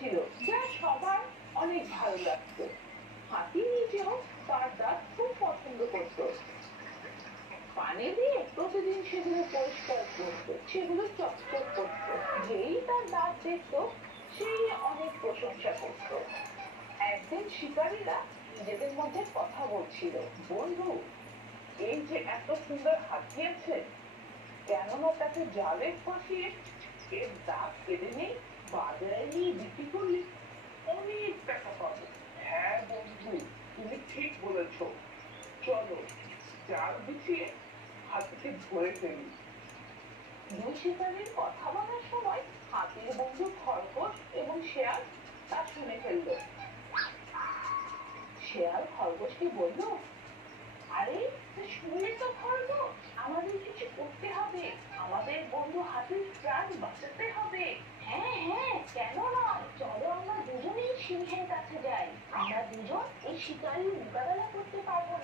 খাচ্ছিল, যা সবার অনেক ভালো লাগতো। হাতি নিজেও তার দাঁত খুব পছন্দ করত। পানি দিয়ে প্রতিদিন সেগুলো পরিষ্কার করতো, সেগুলো চকচক করতো। যেই তার দাঁত দেখতো সেই অনেক প্রশংসা করতো। একদিন শিকারীরা নিজেদের মধ্যে কথা বলছিল, বন্ধু, এই যে এত সুন্দর হাতি আছে, কেননা তাকে জালে ফাঁসিয়ে এর দাঁত কেটে নেই, বাজারে নিয়ে বিক্রি করলে অনেক টাকা পাবো। হ্যাঁ বন্ধু, তুমি ঠিক বলেছ, চলো জাল বিছিয়ে হাতিকে ধরে ফেলি। দুই শিকারীর কথা বলার সময় হাতির বন্ধু খরগোশ এবং শেয়াল তা শুনে ফেললো। শেয়াল খরগোশকে বলল, আরে শুনলে তো খরগোশ, আমাদের কিছু করতে হবে, আমাদের বন্ধু হাতির প্রাণ বাঁচাতে হবে। হ্যাঁ হ্যাঁ, কেন নয়, চলো আমরা দুজনেই সিংহের কাছে যাই, আমরা দুজন এই শিকারীর মোকাবেলা করতে পারবো